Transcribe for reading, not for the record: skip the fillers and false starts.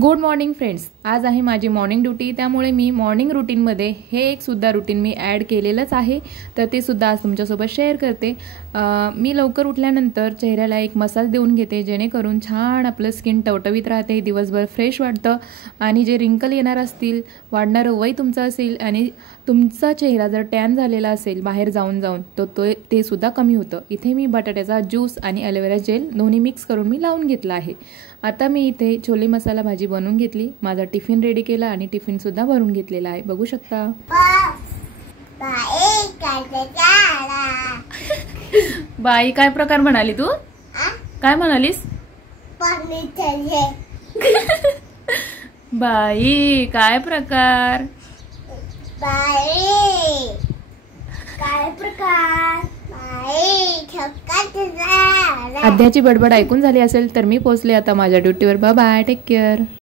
Good morning friends, आज आहे माझी मॉर्निंग ड्युटी, त्यामुळे मी मॉर्निंग रूटीनमध्ये हे एक सुद्धा रूटीन मी ॲड केलेलंच आहे. तर ते सुद्धा आज तुमच्यासोबत शेअर करते. मी लवकर उठल्यानंतर चेहऱ्याला एक मसाज देऊन घेते, जेणेकरून छान आपलं स्किन टवटवीत राहते, दिवसभर फ्रेश वाटतं आणि जे रिंकल येणार असतील, वाढणारं वय तुमचं असेल आणि तुमचा चेहरा जर टॅन झालेला असेल बाहेर जाऊन तर ते सुद्धा कमी होतं. इथे मी बटाट्याचा ज्यूस आणि ॲलोवेरा जेल दोन्ही मिक्स करून मी लावून घेतला आहे. आता मी इथे छोले मसाला भाजी बनवून घेतली, माझा टिफिन रेडी केला आणि टिफिन सुद्धा भरून घेतलेला आहे, बघू शकता. बाई काय प्रकार म्हणाली तू? काय म्हणालीस? बाई काय प्रकार? अध्याची बडबड ऐकून झाली असेल तर मी पोहोचले आता माझ्या ड्युटीवर. Bye bye, take care.